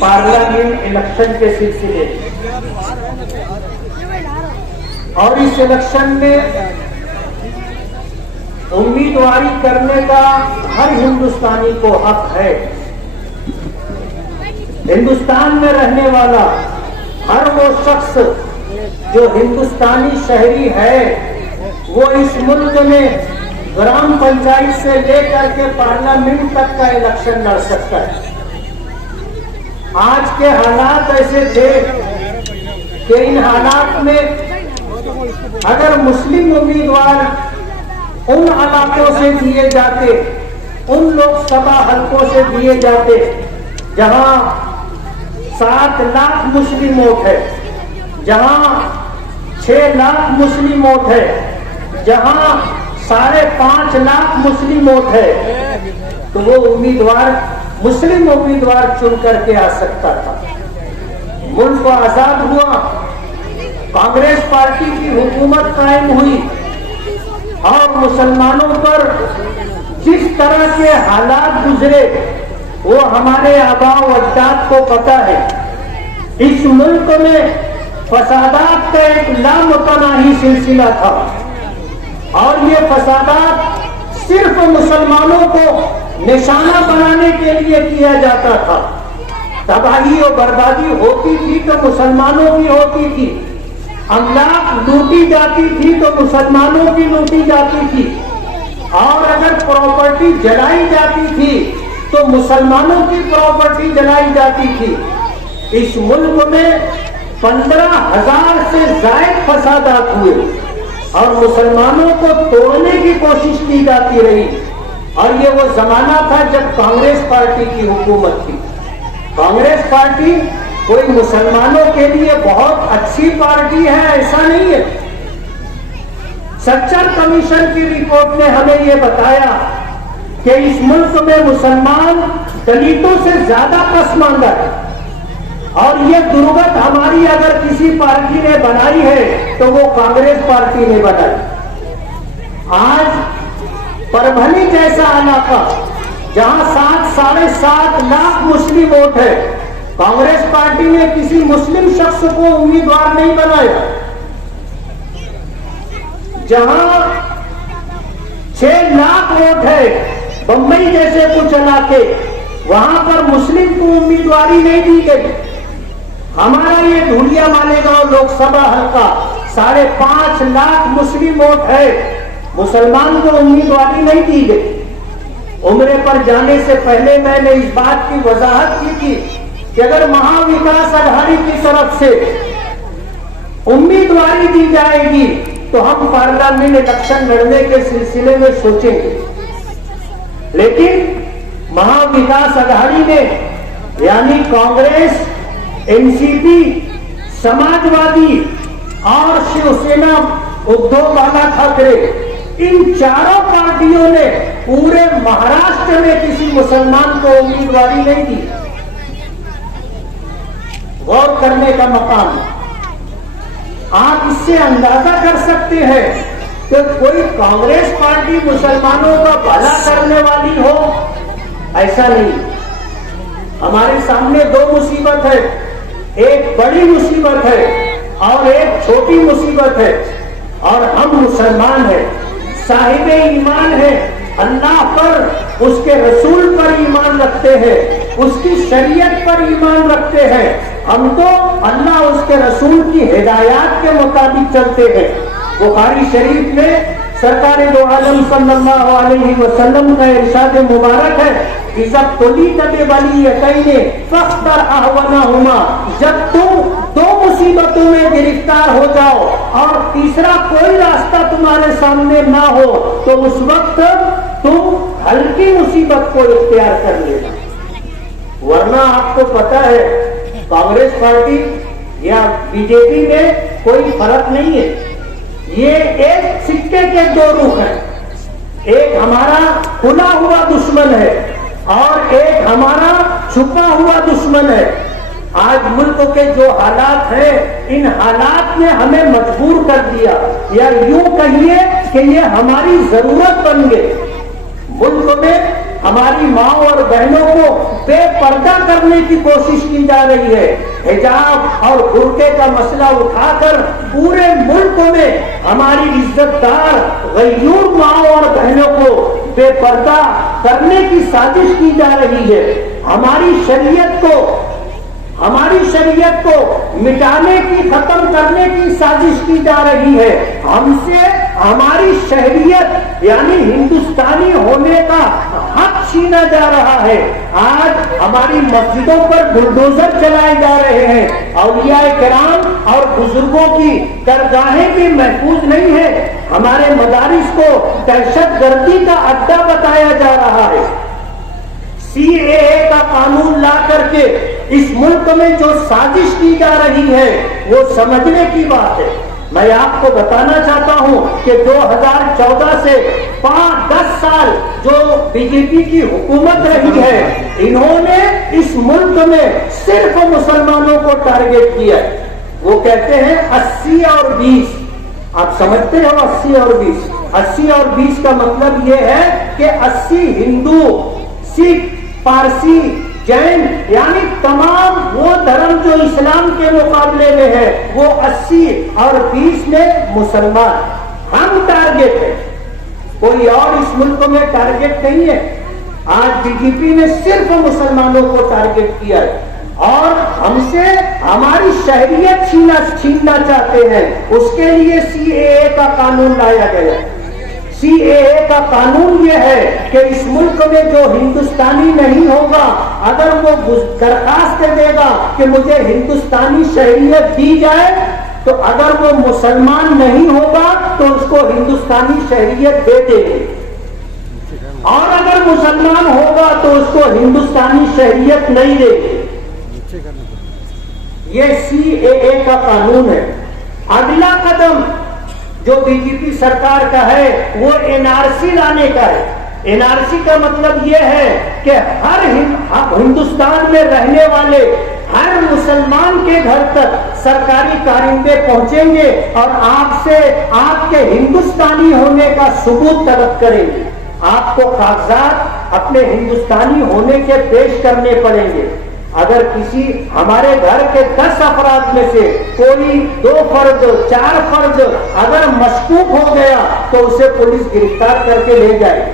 Parliament election के सिलसिले और इस इलेक्शन में उम्मीदवारी करने का हर हिंदुस्तानी को हक है। हिंदुस्तान में रहने वाला हर वो शख्स जो हिंदुस्तानी शहरी है वो इस मुल्क में ग्राम पंचायत से लेकर के पार्लियामेंट तक का इलेक्शन लड़ सकता है। आज के हालात ऐसे थे कि इन हालात में अगर मुस्लिम उम्मीदवार उन इलाकों से दिए जाते, उन लोकसभा हलकों से दिए जाते जहां 7 लाख मुस्लिम वोट है, जहां 6 लाख मुस्लिम वोट है, जहां 5.5 लाख मुस्लिम वोट है, तो वो उम्मीदवार मुस्लिम उम्मीदवार चुन करके आ सकता था। मुल्क आजाद हुआ, कांग्रेस पार्टी की हुकूमत कायम हुई और मुसलमानों पर जिस तरह के हालात गुजरे वो हमारे आबाओ अजदाद को पता है। इस मुल्क में फसादात का एक लामुतनाही सिलसिला था और ये फसादात सिर्फ मुसलमानों को निशाना बनाने के लिए किया जाता था। तबाही और बर्बादी होती थी तो मुसलमानों की होती थी, अमलाक लूटी जाती थी तो मुसलमानों की लूटी जाती थी, और अगर प्रॉपर्टी जलाई जाती थी तो मुसलमानों की प्रॉपर्टी जलाई जाती थी। इस मुल्क में 15,000 से ज्यादा फसादात हुए और मुसलमानों को तोड़ने की कोशिश की जाती रही। और ये वो जमाना था जब कांग्रेस पार्टी की हुकूमत थी। कांग्रेस पार्टी कोई मुसलमानों के लिए बहुत अच्छी पार्टी है ऐसा नहीं है। सच्चर कमीशन की रिपोर्ट ने हमें ये बताया कि इस मुल्क में मुसलमान दलितों से ज्यादा पसमानदा है और ये दुर्गत हमारी अगर किसी पार्टी ने बनाई है तो वो कांग्रेस पार्टी ने बनाई। आज परभनी जैसा इलाका जहां 7.5 लाख मुस्लिम वोट है, कांग्रेस पार्टी ने किसी मुस्लिम शख्स को उम्मीदवार नहीं बनाया। जहां 6 लाख वोट है, बंबई जैसे कुछ इलाके, वहां पर मुस्लिम को उम्मीदवारी नहीं दी गई। हमारा ये धुलिया मालेगांव लोकसभा हल्का 5.5 लाख मुस्लिम वोट है, मुसलमान को उम्मीदवारी नहीं दी गई। उम्रे पर जाने से पहले मैंने इस बात की वजाहत की थी कि अगर महाविकास अघाड़ी की तरफ से उम्मीदवारी दी जाएगी तो हम पार्लियामेंट इलेक्शन लड़ने के सिलसिले में सोचेंगे, लेकिन महाविकास अघाड़ी ने यानी कांग्रेस, एनसीपी, समाजवादी और शिवसेना उद्धव बाला ठाकरे, इन चारों पार्टियों ने पूरे महाराष्ट्र में किसी मुसलमान को उम्मीदवारी नहीं दी। गौर करने का मकाम। आप इससे अंदाजा कर सकते हैं कि कोई कांग्रेस पार्टी मुसलमानों का भला करने वाली हो, ऐसा नहीं। हमारे सामने 2 मुसीबत है, एक बड़ी मुसीबत है और एक छोटी मुसीबत है, और हम मुसलमान हैं, साहिब ईमान है, अल्लाह पर, उसके रसूल पर ईमान रखते हैं, उसकी शरीयत पर ईमान रखते हैं। हम तो अल्लाह उसके रसूल की हिदायत के मुताबिक चलते हैं। बुखारी शरीफ में सरकार दो आलम सल्लल्लाहु अलैहि वसल्लम का इरशाद मुबारक है, इज़ब तुली तबे वाली यकीने फख्तर अहवनहुमा, जब तुम 2 मुसीबतों में गिरफ्तार हो जाओ और तीसरा कोई रास्ता तुम्हारे सामने ना हो तो उस वक्त तुम हल्की मुसीबत को इख्तियार कर लेना। वरना आपको पता है कांग्रेस पार्टी या बीजेपी में कोई फर्क नहीं है। ये एक सिक्के के 2 रुख हैं। एक हमारा खुला हुआ दुश्मन है और एक हमारा छुपा हुआ दुश्मन है। आज मुल्क के जो हालात हैं, इन हालात ने हमें मजबूर कर दिया, या यूं कहिए कि ये हमारी जरूरत बन गई। मुल्क में ہماری ماں اور بہنوں کو بے پردہ کرنے کی کوشش کی جا رہی ہے. حجاب اور برقعے کا مسئلہ اٹھا کر پورے ملک میں ہماری عزت دار غیور ماں اور بہنوں کو بے پردہ کرنے کی سازش کی جا رہی ہے. ہماری شریعت کو مٹانے کی، ختم کرنے کی سازش کی جا رہی ہے. ہم سے ہماری شہریت یعنی ہندوستانی ہونے کا حق چھینا جا رہا ہے. آج ہماری مسجدوں پر بلڈوزر چلائے جا رہے ہیں. اولیاء کرام اور بزرگوں کی درگاہیں بھی محفوظ نہیں ہے. ہمارے مدارس کو دہشت گردی کا اڈا بتایا جا رہا ہے. CAA کا قانون لا کر کے اس ملک میں جو سازش کی جا رہی ہے وہ سمجھنے کی بات ہے. میں آپ کو بتانا چاہتا ہوں کہ 2014 سے 10 سال جو BJP کی حکومت رہی ہے، انہوں نے اس ملک میں صرف مسلمانوں کو ٹارگٹ کیا ہے. وہ کہتے ہیں 80 اور 20. آپ سمجھتے ہو 80 اور 20؟ 80 اور 20 کا مطلب یہ ہے کہ 80 ہندو، سکھ، پارسی، جین یعنی تمام وہ دھرم جو اسلام کے مقابلے میں ہے وہ 80 اور 20 میں مسلمان. ہم ٹارگٹ ہے، کوئی اور اس ملک میں ٹارگٹ نہیں ہے. آج BJP نے صرف مسلمانوں کو ٹارگٹ کیا ہے اور ہم سے ہماری شہریت چھیننا چاہتے ہیں. اس کے لیے CAA کا قانون لایا گیا. CAA کا قانون یہ ہے کہ اس ملک میں جو ہندوستانی نہیں ہوگا، اگر وہ درخواست دے گا کہ مجھے ہندوستانی شہریت دی جائے، تو اگر وہ مسلمان نہیں ہوگا تو اس کو ہندوستانی شہریت دے دیں گے، اور اگر مسلمان ہوگا تو اس کو ہندوستانی شہریت نہیں دے گے. یہ CAA کا قانون ہے. اگلا قدم جو BJP سرکار کا ہے وہ NRC لانے کا ہے. NRC کا مطلب یہ ہے کہ ہر ہندوستان میں رہنے والے ہر مسلمان کے گھر تک سرکاری کارندے پہنچیں گے اور آپ سے آپ کے ہندوستانی ہونے کا ثبوت طلب کریں گے. آپ کو کاغذات اپنے ہندوستانی ہونے کے پیش کرنے پڑیں گے. اگر کسی ہمارے گھر کے 10 افراد میں سے کوئی 2 فرد 4 فرد اگر مشکوک ہو گیا تو اسے پولیس گرفتار کر کے لے جائے گی،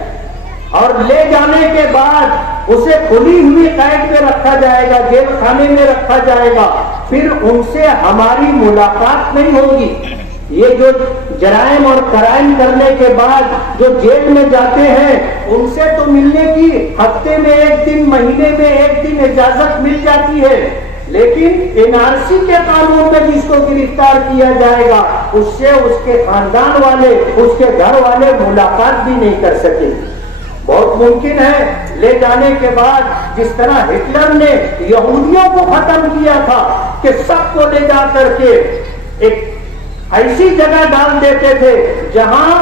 اور لے جانے کے بعد اسے کھلی ہوئی قید میں رکھا جائے گا، جیل خانے میں رکھا جائے گا. پھر ان سے ہماری ملاقات نہیں ہوگی. یہ جو جرائم اور کرائم کرنے کے بعد جو جیل میں جاتے ہیں ان سے تو ملنے کی ہفتے میں 1 دن، مہینے میں 1 دن اجازت مل جاتی ہے، لیکن NRC کے قانون میں جس کو گرفتار کیا جائے گا اس سے اس کے خاندان والے، اس کے گھر والے ملاقات بھی نہیں کر سکیں. بہت ممکن ہے لے جانے کے بعد جس طرح ہٹلر نے یہودیوں کو ختم کیا تھا کہ سب کو لے جا کر کے ایک ایسی جگہ ڈال دیتے تھے جہاں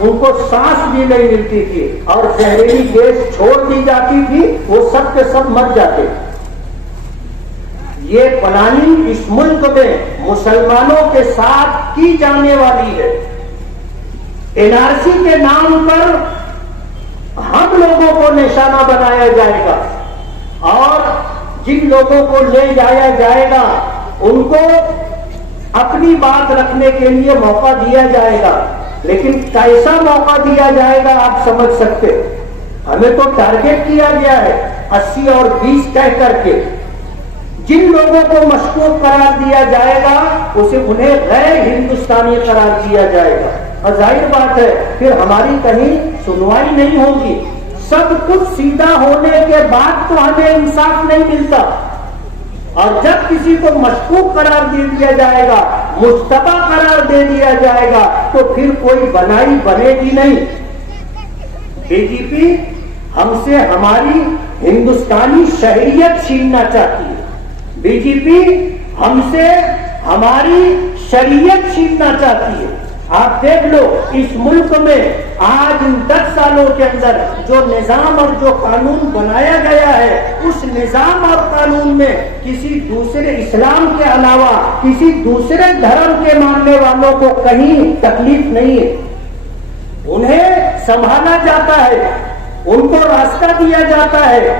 ان کو سانس بھی نہیں ملتی تھی اور زہریلی گیس چھوڑ دی جاتی تھی، وہ سب کے سب مر جاتے. یہ پلاننگ اس ملک میں مسلمانوں کے ساتھ کی جانے والی ہے. NRC کے نام پر ہم لوگوں کو نشانہ بنایا جائے گا اور جن لوگوں کو لے جایا جائے گا ان کو اپنی بات رکھنے کے لیے موقع دیا جائے گا. لیکن کیسا موقع دیا جائے گا آپ سمجھ سکتے. ہمیں تو ٹارگٹ کیا گیا ہے 80 اور 20 کہہ کر کے. جن لوگوں کو مشکوک قرار دیا جائے گا انہیں غیر ہندوستانی قرار دیا جائے گا. اور ظاہر بات ہے پھر ہماری کہیں سنوائی نہیں ہوگی. سب کچھ سیدھا ہونے کے بعد تو ہمیں انصاف نہیں ملتا، اور جب کسی کو مشکوک قرار دے دیا جائے گا، مشتبہ قرار دے دیا جائے گا، تو پھر کوئی بنائی بنے گی نہیں. BJP ہم سے ہماری ہندوستانی شہریت چھیننا چاہتی ہے. BJP ہم سے ہماری شریعت چھیننا چاہتی ہے. آپ دیکھ لو اس ملک میں آج ان 10 سالوں کے اندر جو نظام اور جو قانون بنایا گیا ہے، اس نظام اور قانون میں کسی دوسرے اسلام کے علاوہ کسی دوسرے دھرم کے ماننے والوں کو کہیں تکلیف نہیں ہے. انہیں سنبھالا جاتا ہے. उनको रास्ता दिया जाता है,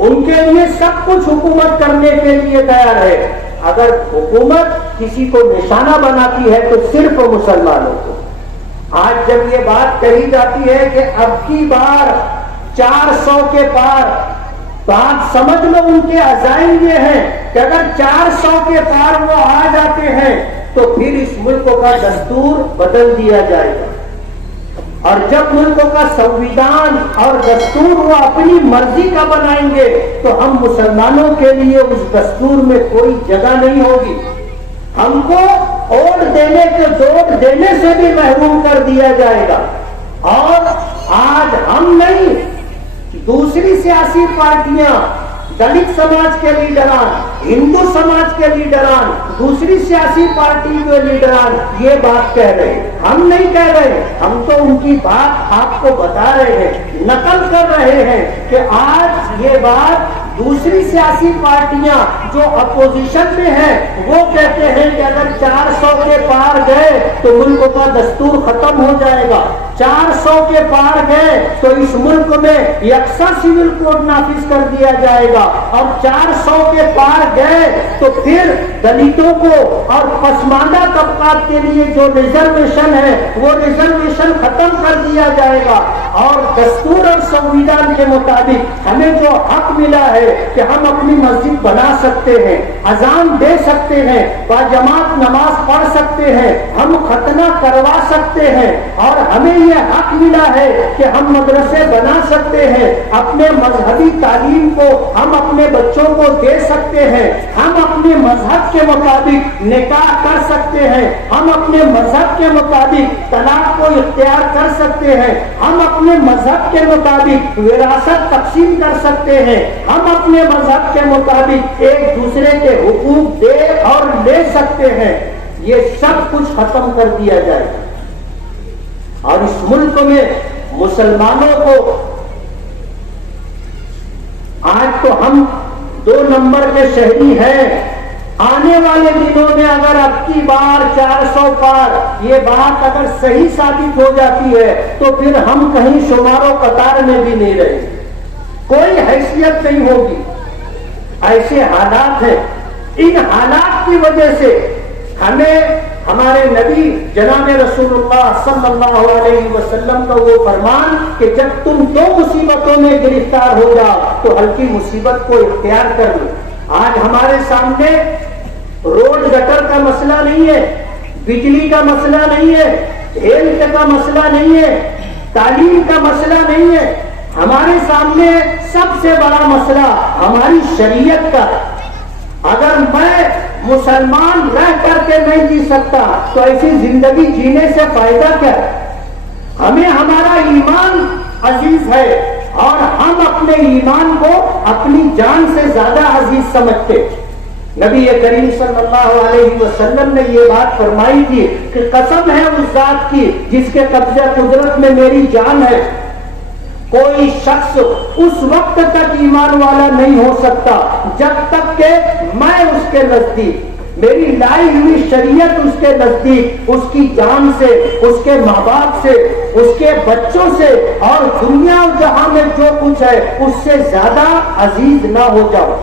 उनके लिए सब कुछ हुकूमत करने के लिए तैयार है। अगर हुकूमत किसी को निशाना बनाती है तो सिर्फ मुसलमानों को। आज जब ये बात कही जाती है कि अब की बार 400 के पार, बात समझ लो उनके अज़ाइम ये हैं कि अगर 400 के पार वो आ जाते हैं तो फिर इस मुल्क का दस्तूर बदल दिया जाएगा। और जब मुल्कों का संविधान और दस्तूर वो अपनी मर्जी का बनाएंगे तो हम मुसलमानों के लिए उस दस्तूर में कोई जगह नहीं होगी। हमको वोट देने के वोट देने से भी महरूम कर दिया जाएगा। और आज हम नहीं, दूसरी सियासी पार्टियां, दलित समाज के लीडरान, हिंदू समाज के लीडरान, दूसरी सियासी पार्टी के लीडरान ये बात कह रहे हैं, हम नहीं कह रहे। हम तो उनकी बात आपको बता रहे हैं, नकल कर रहे हैं कि आज ये बात दूसरी सियासी पार्टियां जो अपोजिशन में हैं वो कहते हैं कि अगर 400 के पार गए तो मुल्क का दस्तूर खत्म हो जाएगा, 400 के पार गए तो इस मुल्क में यकसा सिविल कोड नाफिज कर दिया जाएगा, और 400 के पार गए तो फिर दलितों को और पसमानदा तबकात के लिए जो रिजर्वेशन है वो रिजर्वेशन खत्म कर दिया जाएगा। और दस्तूर और संविधान के मुताबिक हमें जो हक मिला है कि हम अपनी मस्जिद बना सकते हैं, अजान दे सकते हैं, बाजमात नमाज पढ़ सकते हैं, हम खतना करवा सकते हैं, और हमें यह हक मिला है कि हम मदरसे बना सकते हैं, अपने मजहबी तालीम को हम अपने बच्चों को दे सकते हैं, हम अपने मजहब के मुताबिक निकाह कर सकते हैं, हम अपने मजहब के मुताबिक तलाक को इख्तियार कर सकते हैं, हम अपने मजहब के मुताबिक विरासत तकसीम कर सकते हैं, हम अपने मजहब के मुताबिक एक दूसरे के हुकूक दे और ले सकते हैं। ये सब कुछ खत्म कर दिया जाएगा। और इस मुल्क में मुसलमानों को आज तो हम 2 नंबर के शहरी हैं, आने वाले दिनों में अगर अब की बार 400 पार ये बात अगर सही साबित हो जाती है तो फिर हम कहीं शुमारो कतार में भी नहीं रहेंगे, कोई हैसियत नहीं होगी। ऐसे हालात हैं। इन हालात की वजह से हमें हमारे नबी जनाब रसूलुल्लाह सल्लल्लाहु अलैहि वसल्लम का वो फरमान कि जब तुम 2 मुसीबतों में गिरफ्तार हो जाओ तो हल्की मुसीबत को इख्तियार कर लो। आज हमारे सामने रोड गटर का मसला नहीं है, बिजली का मसला नहीं है, हेल्थ का मसला नहीं है, तालीम का मसला नहीं है। हमारे सामने सबसे बड़ा मसला हमारी शरीयत का। अगर मैं मुसलमान रह करके नहीं जी सकता तो ऐसी जिंदगी जीने से फायदा क्या है? हमें हमारा ईमान अजीज है और हम अपने ईमान को अपनी जान से ज्यादा अजीज समझते। नबी करीम सल्लल्लाहु अलैहि वसल्लम ने ये बात फरमाई थी कि कसम है उस जात की जिसके कब्जा कुदरत में मेरी जान है, कोई शख्स उस वक्त तक ईमान वाला नहीं हो सकता जब तक कि मैं उसके नजदीक, मेरी लाई हुई शरीयत उसके नजदीक, उसकी जान से, उसके माँ बाप से, उसके बच्चों से और दुनिया और जहां में जो कुछ है उससे ज्यादा अजीज ना हो जाओ।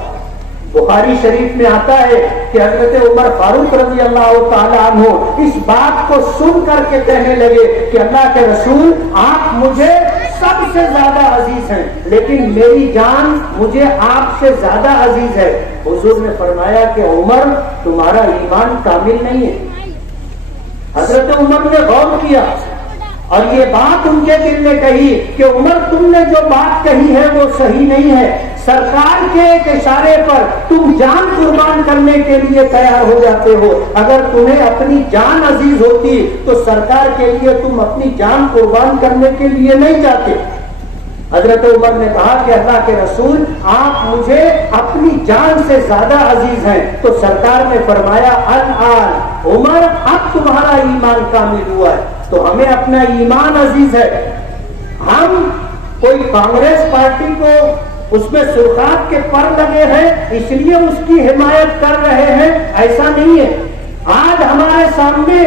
बुखारी शरीफ में आता है कि हजरत उमर फारूक रज़ी अल्लाह ताला अन्हु इस बात को सुन करके कहने लगे कि अल्लाह के रसूल, आप मुझे सबसे ज्यादा अजीज हैं लेकिन मेरी जान मुझे आपसे ज्यादा अजीज है। हुजूर ने फरमाया कि उमर, तुम्हारा ईमान कामिल नहीं है। हजरत उमर ने गौर किया और ये बात उनके दिल में कही कि उमर, तुमने जो बात कही है वो सही नहीं है। सरकार के एक इशारे पर तुम जान कुर्बान करने के लिए तैयार हो जाते हो। अगर तुम्हें अपनी जान अजीज होती तो सरकार के लिए तुम अपनी जान कुर्बान करने के लिए नहीं जाते। हजरत उमर ने कहा कि अल्लाह के रसूल, आप मुझे अपनी जान से ज्यादा अजीज हैं। तो सरकार ने फरमाया, अल-आन उमर, अब तुम्हारा ईमान कामिल हुआ है। तो हमें अपना ईमान अजीज है। हम कोई कांग्रेस पार्टी को उसमें सुर्खात के पर लगे हैं इसलिए उसकी हिमायत कर रहे हैं, ऐसा नहीं है। आज हमारे सामने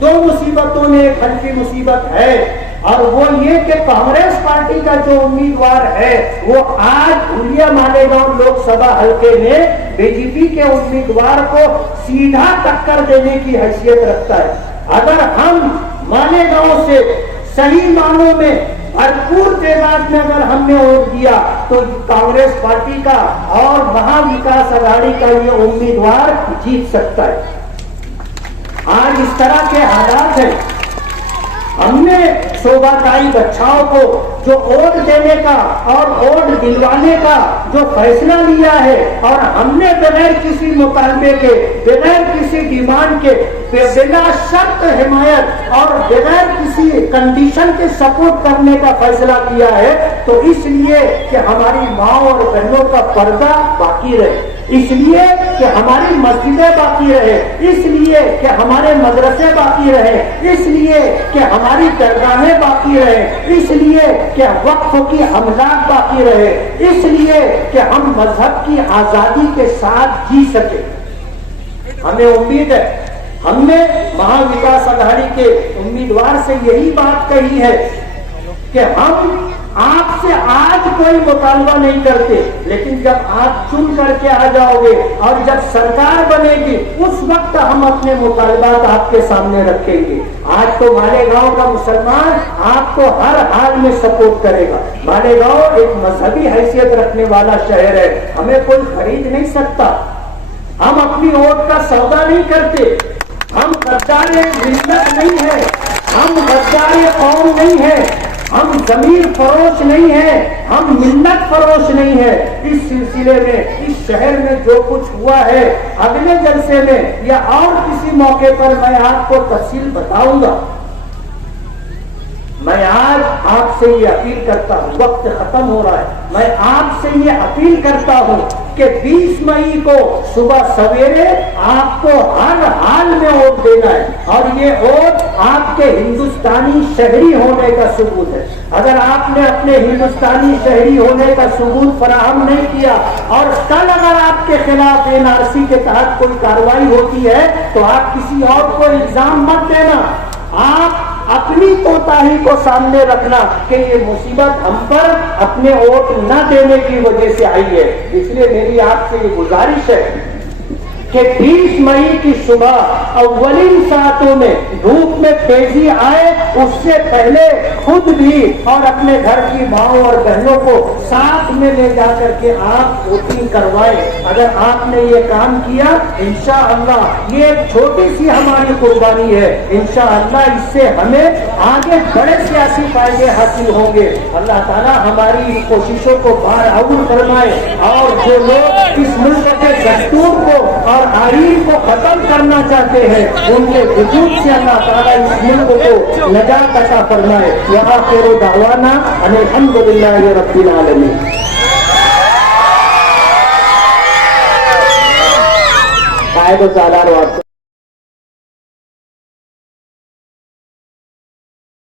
2 मुसीबतों में एक हल्की मुसीबत है اور وہ یہ کہ کانگریس پارٹی کا جو امیدوار ہے وہ آج دھولیا مالیگاؤں لوک سبھا حلقے میں بی جے پی کے امیدوار کو سیدھا ٹکر دینے کی حیثیت رکھتا ہے۔ اگر ہم مالیگاؤں سے صحیح معنوں میں بھرپور تعداد میں اگر ہم نے ووٹ دیا تو کانگریس پارٹی کا اور مہا وکاس اگاڑی کا یہ امیدوار جیت سکتا ہے۔ آج اس طرح کے حالات ہیں۔ ہم نے شوبھائی بچاؤ کو جو ووٹ دینے کا اور ووٹ دلوانے کا جو فیصلہ لیا ہے، اور ہم نے بغیر کسی مطالبے کے، بغیر کسی ڈیمانڈ کے، بلا شرط حمایت اور بغیر کسی کنڈیشن کے سپورٹ کرنے کا فیصلہ کیا ہے، تو اس لیے کہ ہماری ماں اور بہنوں کا پردہ باقی رہے، اس لیے کہ ہماری مسجدیں باقی رہے، اس لیے کہ ہمارے مدرسے باقی رہے، اس لیے کہ ہماری درگاہیں باقی رہے، اس لیے کہ وقف کی املاک باقی رہے، اس لیے کہ ہم مذہب کی آزادی کے ساتھ جی سکے۔ ہمیں امید ہے، ہم نے مہا وکاس اگاڑی کے امیدوار سے یہی بات کہی ہے کہ ہم آپ سے آج کوئی مطالبہ نہیں کرتے، لیکن جب آپ چن کر کے آ جاؤ گے اور جب سرکار بنے گی اس وقت ہم اپنے مطالبات آپ کے سامنے رکھیں گے۔ آج تو مالیگاؤں کا مسلمان آپ کو ہر حال میں سپورٹ کرے گا۔ مالیگاؤں ایک مذہبی حیثیت رکھنے والا شہر ہے، ہمیں کوئی خرید نہیں سکتا، ہم اپنی ووٹ کا سودا نہیں کرتے، ہم غدار ملت نہیں ہے، ہم غدار قوم نہیں ہے، ہم ضمیر فروش نہیں ہے، ہم ملت فروش نہیں ہے۔ اس سلسلے میں اس شہر میں جو کچھ ہوا ہے اگلے جلسے میں یا اور کسی موقع پر میں آپ کو تفصیل بتاؤں گا۔ میں آج آپ سے یہ اپیل کرتا ہوں، وقت ختم ہو رہا ہے، میں آپ سے یہ اپیل کرتا ہوں کہ 20 مئی کو صبح سویرے آپ کو ہر حال میں ووٹ دینا ہے، اور یہ ووٹ آپ کے ہندوستانی شہری ہونے کا ثبوت ہے۔ اگر آپ نے اپنے ہندوستانی شہری ہونے کا ثبوت فراہم نہیں کیا اور کل اگر آپ کے خلاف NRC کے تحت کوئی کارروائی ہوتی ہے تو آپ کسی اور کو الزام مت دینا، آپ اپنی کوتاہی کو سامنے رکھنا کہ یہ مصیبت ہم پر اپنے ووٹ نہ دینے کی وجہ سے آئی ہے۔ اس لیے میری آپ سے یہ گزارش ہے کہ 20 مئی کی صبح اولین ساعتوں میں دھوپ میں تیزی آئے، اس سے پہلے خود بھی اور اپنے گھر کی ماؤں اور بہنوں کو ساتھ میں لے جا کر کے آپ ووٹنگ کروائیں۔ اگر آپ نے یہ کام کیا انشاءاللہ یہ ایک چھوٹی سی ہماری قربانی ہے، انشاءاللہ اس سے ہمیں آگے بڑے سیاسی فائدے حاصل ہوں گے۔ اللہ تعالیٰ ہماری ان کوششوں کو بارآور فرمائے، اور جو لوگ اس ملک کے دستور کو اور آئین کو ختم کرنا چاہتے ہیں ان کے وجود سے اللہ تعالیٰ اس ملک کو نجات عطا فرمائے۔ وآخر دعوانا ان الحمدللہ رب العالمین۔ قائد و سالار